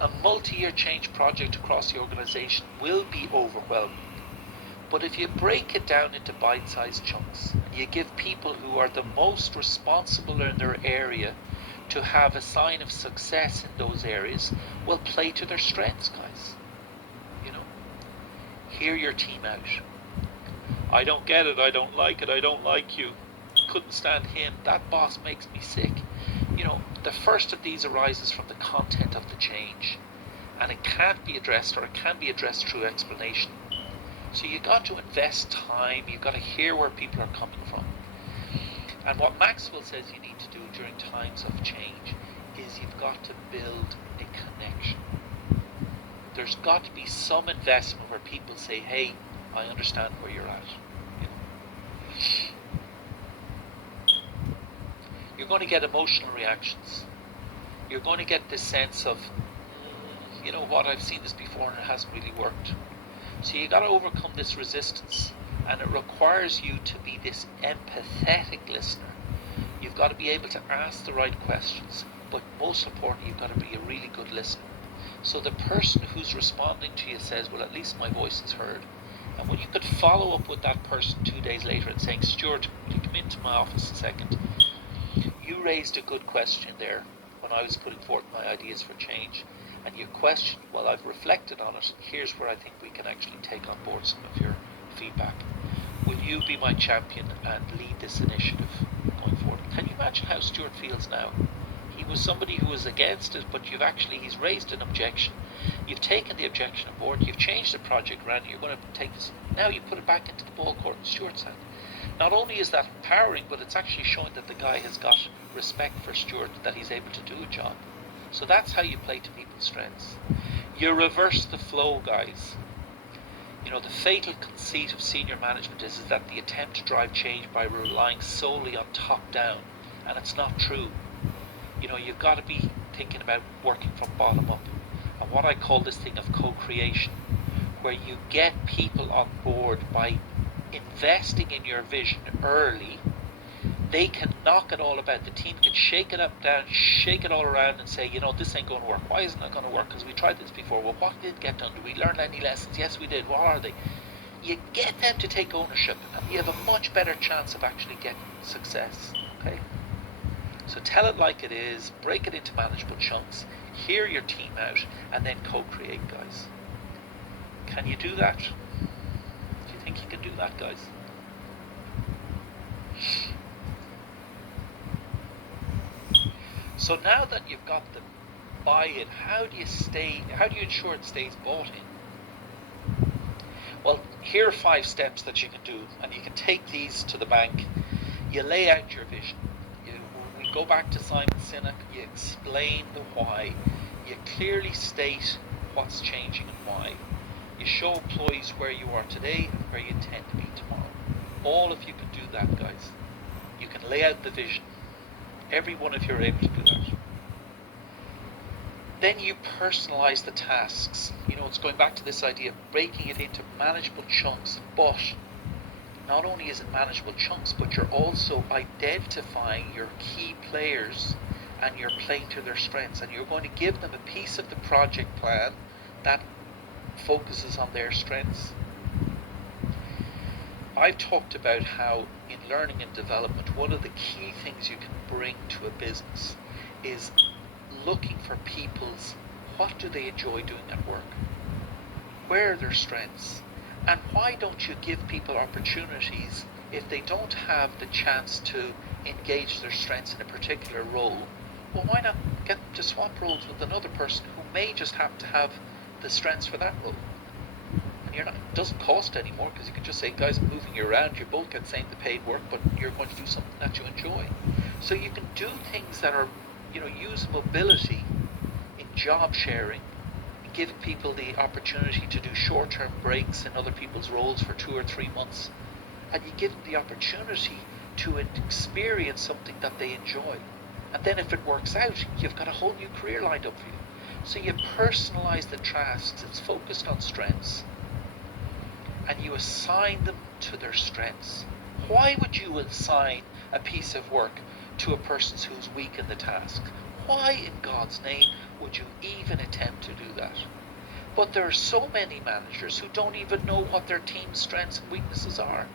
A multi-year change project across the organization will be overwhelming. But if you break it down into bite-sized chunks, you give people who are the most responsible in their area to have a sign of success in those areas, will play to their strengths, guys. Hear your team out. I don't get it, I don't like it, I don't like you. Couldn't stand him, that boss makes me sick. The first of these arises from the content of the change, and it can't be addressed, or it can be addressed through explanation. So you've got to invest time, you've got to hear where people are coming from. And what Maxwell says you need to do during times of change is you've got to build a connection. There's got to be some investment where people say, hey, I understand where you're at. You're going to get emotional reactions. You're going to get this sense of, what, I've seen this before and it hasn't really worked. So you got to overcome this resistance, and it requires you to be this empathetic listener. You've got to be able to ask the right questions, but most importantly, you've got to be a really good listener. So the person who's responding to you says, well, at least my voice is heard. And when you could follow up with that person 2 days later and saying, Stuart, will you come into my office a second? You raised a good question there when I was putting forth my ideas for change. And your question, well, I've reflected on it. Here's where I think we can actually take on board some of your feedback. Will you be my champion and lead this initiative going forward? Can you imagine how Stuart feels now? He was somebody who was against it, but he's raised an objection. You've taken the objection on board, you've changed the project around, you're going to take this, now you put it back into the ball court in Stuart's hand. Not only is that empowering, but it's actually showing that the guy has got respect for Stuart, that he's able to do a job. So that's how you play to people's strengths. You reverse the flow, guys. The fatal conceit of senior management is that the attempt to drive change by relying solely on top-down, and it's not true. You've got to be thinking about working from bottom up, and what I call this thing of co-creation, where you get people on board by investing in your vision early. They can knock it all about. The team can shake it up down, shake it all around and say, this ain't going to work. Why isn't it going to work? Because we tried this before. Well, what did get done? Did we learn any lessons? Yes, we did. What are they? You get them to take ownership, and you have a much better chance of actually getting success. Okay? So tell it like it is, break it into manageable chunks, hear your team out, and then co-create, guys. Can you do that? Do you think you can do that, guys? So now that you've got the buy-in, how do you ensure it stays bought in? Well, here are 5 steps that you can do, and you can take these to the bank. You lay out your vision. We go back to Simon Sinek, you explain the why. You clearly state what's changing and why. You show employees where you are today and where you intend to be tomorrow. All of you can do that, guys. You can lay out the vision. Every one of you are able to do that. Then you personalize the tasks. It's going back to this idea of breaking it into manageable chunks, but not only is it manageable chunks, but you're also identifying your key players and you're playing to their strengths, and you're going to give them a piece of the project plan that focuses on their strengths. I've talked about how in learning and development, one of the key things you can bring to a business is looking for people's, what do they enjoy doing at work? Where are their strengths? And why don't you give people opportunities if they don't have the chance to engage their strengths in a particular role? Well, why not get them to swap roles with another person who may just happen to have the strengths for that role? And it doesn't cost anymore, because you can just say, guys, I'm moving you around, you both get the paid work, but you're going to do something that you enjoy. So you can do things that are, use mobility in job sharing, giving people the opportunity to do short-term breaks in other people's roles for 2 or 3 months, and you give them the opportunity to experience something that they enjoy. And then if it works out, you've got a whole new career lined up for you. So you personalize the tasks, it's focused on strengths, and you assign them to their strengths. Why would you assign a piece of work to a person who's weak in the task? Why in God's name would you even attempt to do But there are so many managers who don't even know what their team's strengths and weaknesses are.